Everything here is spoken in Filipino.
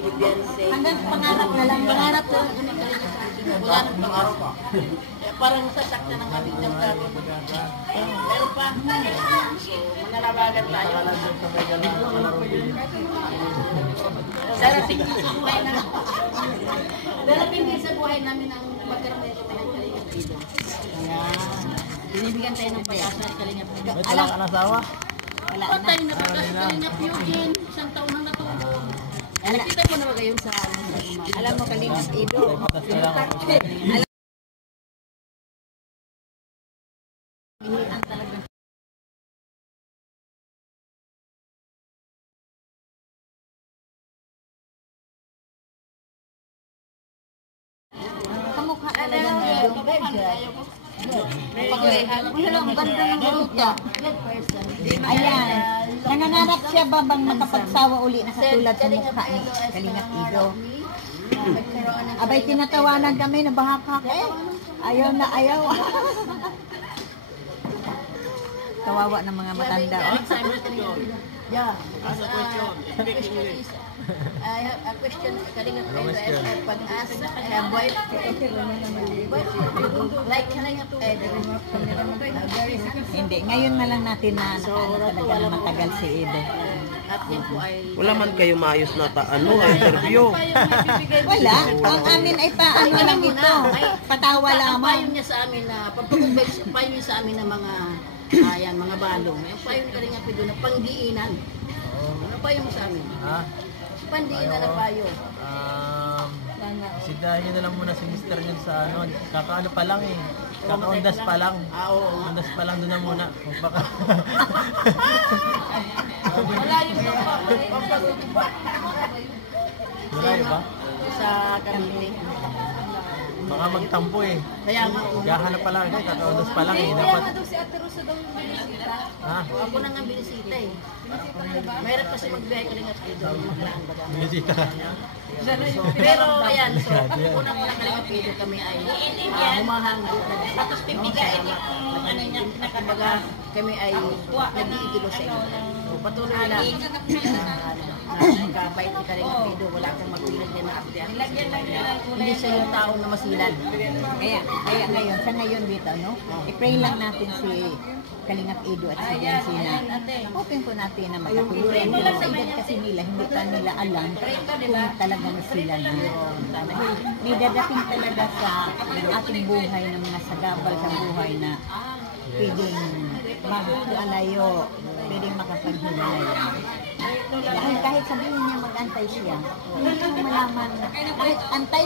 baby fiancé. Hanggang pangarap na lang. Pangarap na lang kami kalinga sa Pilipino. Wala nang pangarap pa. Parang nasasaktan ng aming damdamin. Meron pa. So, manalabagan tayo. Darating din sa buhay namin. Darating din sa buhay namin ang magkaroon ng kalinga dito. Binibigyan tayo ng pag-asa at kalinga dito. May talang anasawa? Wala na. Patay na pagkas kalinga Eugene. Isang taon nang natulog. Nakita mo naman kayo sa Alam mo, kalinga Ido. Kamukha talaga ng ayan. Nangangarap siya ba bang makapagsawa uli na katulad sa mukha ni Kalinga Ido? Abay, tinatawanan kami na bahakak eh. Ayaw na ayaw. Kawawa ng mga matanda. Yeah. Ask a question. Speak English. I have a question. Kalinga Ido as pag-asa. Like Kalinga Ido. Hindi, ngayon na lang natin na talaga na matagal si Ido. At yan po ay... Wala man kayo maayos na interview. Wala. Ang amin ay paano lang ito. Patawa Ang payo lamang. niya sa amin na payo niya sa amin ng mga ayan, mga balong. Yung payo ni Kalinga Ido na pangdiinan. Ano payo mo sa amin? Ha? Pandiinan na payo. Sidahin nyo na lang muna si Mr. Yun sa ano, kakaano pa lang eh. Kaka-ondas pa lang. Oo. Ondas pa lang doon na muna. Kung baka... Wala yung Malayo ba? sa Cavite. Baka magtampo eh. Kaya nga, Gahanap pa lang. Kaka-ondas pa lang eh. Dapat... Si Ate Rosa daw yung binisita. Ha? ako na nga binisita eh. Mayroon kasi magbihay Kalinga Ido yung makaraan baga. Binisita. Pero ayan, so una pa lang Kalinga Ido kami ay humahanga. Tapos pipigain yung ano niya, kumbaga kami ay nag-iigilo sa inyo. So patuloy lang. Kapait ni Kalinga Ido, wala kang magpilag din na update. Hindi siya yung tao na masilan. Kaya ngayon, sa ngayon dito, no? I-pray lang natin si Kalinga Ido at si Yancy na hoping po natin na magkatuluyan. Pero sa edad kasi nila, hindi pa nila alam kung talagang sila na. May dadating talaga sa ating buhay ng mga sagabal sa buhay na pwedeng mag-alayo, pwedeng makapaghiwalay. Dahil kahit sabihin niya mag-antay siya, hindi mo malaman, kahit antay